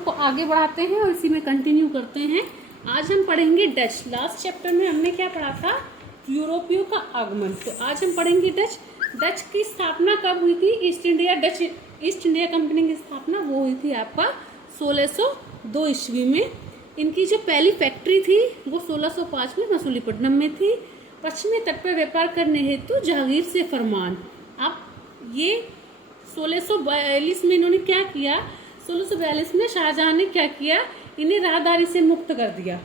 को आगे बढ़ाते हैं और इसी में कंटिन्यू करते हैं। आज हम पढ़ेंगे डच। लास्ट चैप्टर में हमने क्या पढ़ा था? यूरोपियों का आगमन। तो आज हम पढ़ेंगे डच। डच की स्थापना कब हुई थी? ईस्ट इंडिया कंपनी की स्थापना वो हुई थी आपका 1602 ईस्वी में। इनकी जो पहली फैक्ट्री थी वो 1605 में मसूलीपट्टनम में थी। पश्चिमी तट पर व्यापार करने हेतु जहांगीर से फरमान। अब ये 1642 में इन्होंने क्या किया? 1642 में शाहजहां ने क्या किया? इन्हें राहदारी से मुक्त कर दिया।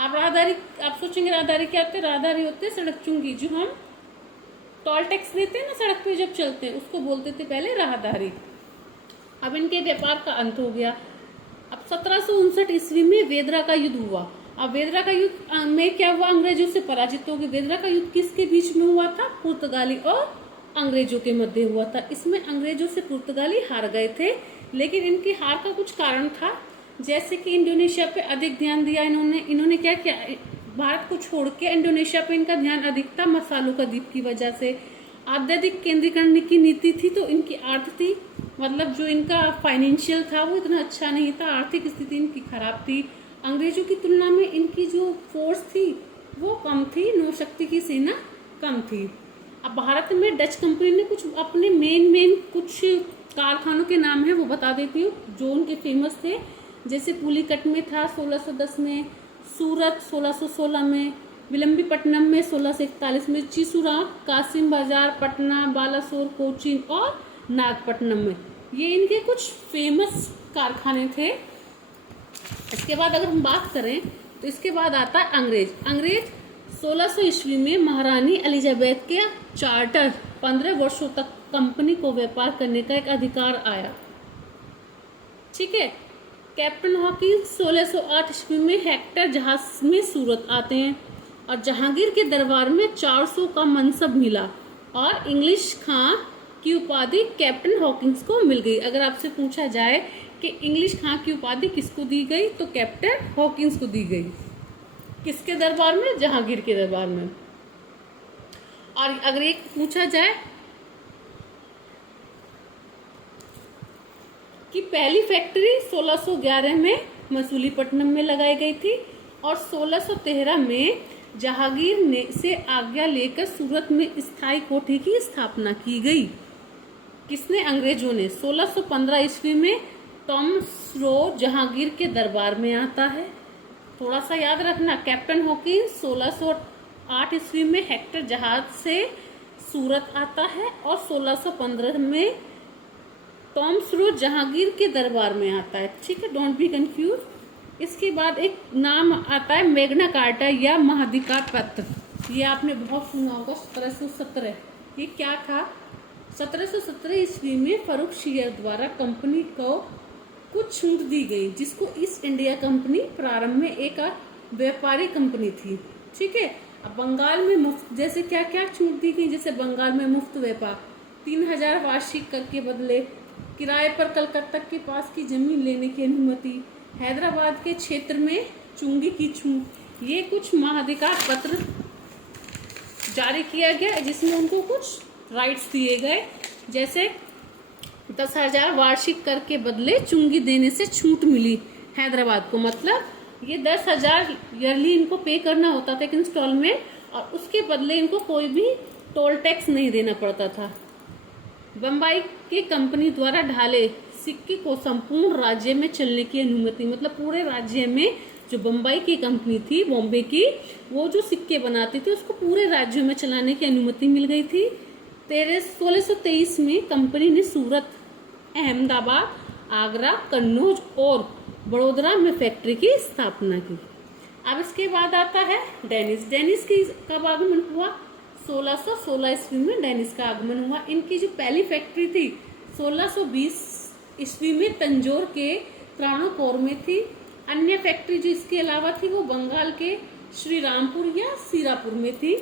अब राहदारी, आप सोचेंगे राहदारी क्या होते हैं? राहदारी होते हैं सड़क चुंगी, जो हम टोल टैक्स देते हैं ना सड़क पे जब चलते हैं, उसको बोलते थे पहले राहदारी। अब इनके व्यापार का अंत हो गया। अब 1759 ईस्वी में वेदरा का युद्ध हुआ। अब वेदरा का युद्ध में क्या हुआ? अंग्रेजों से पराजित हो गए। वेदरा का युद्ध किसके बीच में हुआ था? पुर्तगाली और अंग्रेजों के मध्य हुआ था। इसमें अंग्रेजों से पुर्तगाली हार गए थे, लेकिन इनकी हार का कुछ कारण था, जैसे कि इंडोनेशिया पे अधिक ध्यान दिया इन्होंने क्या किया? भारत को छोड़ के इंडोनेशिया पे इनका ध्यान अधिक था, मसालों का द्वीप की वजह से। अत्यधिक केंद्रीकरण की नीति थी, तो इनकी आर्थिक मतलब जो इनका फाइनेंशियल था वो इतना अच्छा नहीं था, आर्थिक स्थिति इनकी खराब थी। अंग्रेजों की तुलना में इनकी जो फोर्स थी वो कम थी, नौशक्ति की सेना कम थी। अब भारत में डच कंपनी ने कुछ अपने मेन कुछ कारखानों के नाम है वो बता देती हूँ जो उनके फेमस थे। जैसे पुलिकट में था 1610 में, सूरत 1616 में, विलंबीपट्टनम में 1641 में, चिसुरा, कासिम बाजार, पटना, बालासोर, कोचीन और नागपट्टनम में। ये इनके कुछ फेमस कारखाने थे। इसके बाद अगर हम बात करें तो इसके बाद आता है अंग्रेज 1600 ईस्वी में महारानी एलिजाबेथ के चार्टर 15 वर्षों तक कंपनी को व्यापार करने का एक अधिकार आया। ठीक है। कैप्टन हॉकिंस 1608 ईस्वी में हेक्टर जहाज में सूरत आते हैं और जहांगीर के दरबार में 400 का मनसब मिला और इंग्लिश खां की उपाधि कैप्टन हॉकिंस को मिल गई। अगर आपसे पूछा जाए कि इंग्लिश खां की उपाधि किसको दी गई, तो कैप्टन हॉकिंस को दी गई। किसके दरबार में? जहांगीर के दरबार में। और अगर एक पूछा जाए कि पहली फैक्ट्री 1611 में मसूलीपट्टनम में लगाई गई थी और 1613 में जहांगीर ने से आज्ञा लेकर सूरत में स्थायी कोठी की स्थापना की गई। किसने? अंग्रेजों ने। 1615 ईस्वी में टॉमस रो जहांगीर के दरबार में आता है। थोड़ा सा याद रखना, कैप्टन हॉकिंस 1608 ईस्वी में हेक्टर जहाज से सूरत आता है और 1615 में टॉमस रो जहांगीर के दरबार में आता है। ठीक है, डोंट बी कंफ्यूज। इसके बाद एक नाम आता है मैग्ना कार्टा या महाधिकार पत्र। ये आपने बहुत सुना होगा। 1717 ये क्या था? 1717 ईस्वी में फरूख शियर द्वारा कंपनी को कुछ छूट दी गई, जिसको ईस्ट इंडिया कंपनी प्रारंभ में एक व्यापारी कंपनी थी। ठीक है। अब बंगाल में मुफ्त, जैसे क्या क्या छूट दी गई? जैसे बंगाल में मुफ्त व्यापार, 3000 वार्षिक कर के बदले, किराए पर कलकत्ता के पास की जमीन लेने की अनुमति, हैदराबाद के क्षेत्र में चुंगी की छूट। ये कुछ महाधिकार पत्र जारी किया गया जिसमें उनको कुछ राइट्स दिए गए, जैसे 10,000 वार्षिक कर के बदले चुंगी देने से छूट मिली हैदराबाद को। मतलब ये 10,000 ईयरली इनको पे करना होता था एक इंस्टॉलमेंट, और उसके बदले इनको कोई भी टोल टैक्स नहीं देना पड़ता था। बम्बई की कंपनी द्वारा ढाले सिक्के को संपूर्ण राज्य में चलने की अनुमति, मतलब पूरे राज्य में जो बम्बई की कंपनी थी, बॉम्बे की, वो जो सिक्के बनाती थी उसको पूरे राज्यों में चलाने की अनुमति मिल गई थी। 1623 में कंपनी ने सूरत, अहमदाबाद, आगरा, कन्नौज और बड़ोदरा में फैक्ट्री की स्थापना की। अब इसके बाद आता है डेनिस की कब आगमन हुआ? 1616 ईस्वी में डेनिस का आगमन हुआ। इनकी जो पहली फैक्ट्री थी 1620 ईस्वी में तंजौर के त्रावणकोर में थी। अन्य फैक्ट्री जो इसके अलावा थी वो बंगाल के श्री रामपुर या सीरापुर में थी।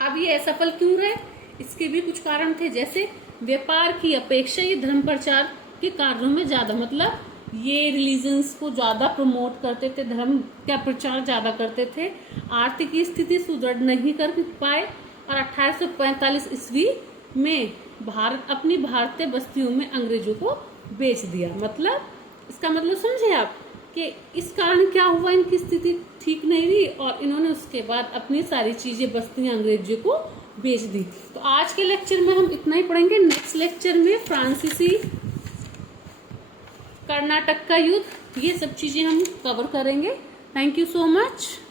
अब ये असफल क्यों रहे? इसके भी कुछ कारण थे, जैसे व्यापार की अपेक्षा ये धर्म प्रचार के कार्यों में ज्यादा, मतलब ये रिलीजन्स को ज्यादा प्रमोट करते थे, धर्म का प्रचार ज्यादा करते थे। आर्थिक स्थिति सुदृढ़ नहीं कर पाए और 1845 ईस्वी में भारत अपनी भारतीय बस्तियों में अंग्रेजों को बेच दिया। मतलब इसका मतलब समझे आप कि इस कारण क्या हुआ, इनकी स्थिति ठीक नहीं रही और इन्होंने उसके बाद अपनी सारी चीजें बस्तियां अंग्रेजों को बेच दी। तो आज के लेक्चर में हम इतना ही पढ़ेंगे। नेक्स्ट लेक्चर में फ्रांसीसी कर्नाटक का युद्ध, ये सब चीजें हम कवर करेंगे। Thank you so much.